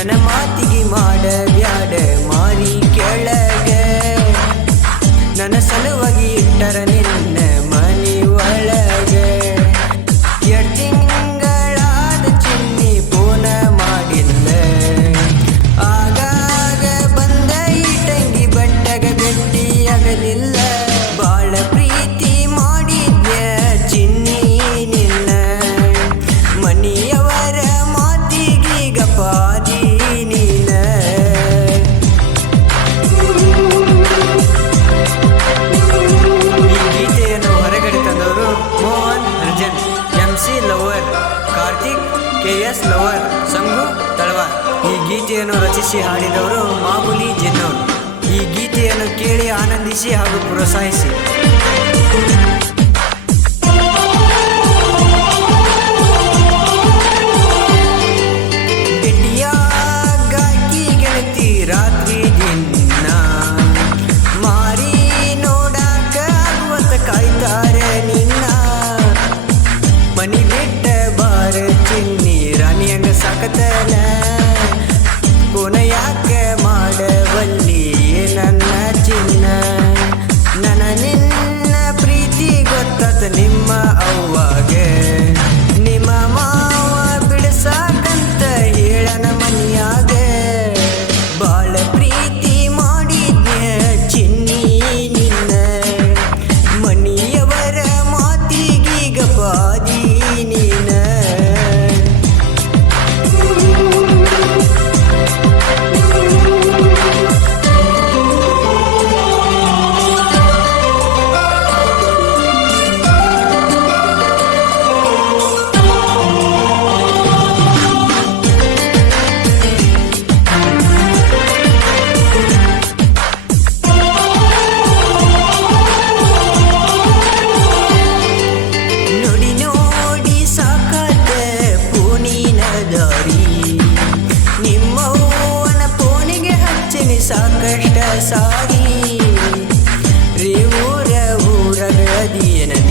என்ன மாத்தி ಭಾಷೆ ಹಾಡಿದವರು ಮಾಮೂಲಿ ಜನರು. ಈ ಗೀತೆಯನ್ನು ಕೇಳಿ ಆನಂದಿಸಿ ಹಾಗೂ ಪ್ರೋತ್ಸಾಹಿಸಿ. Medina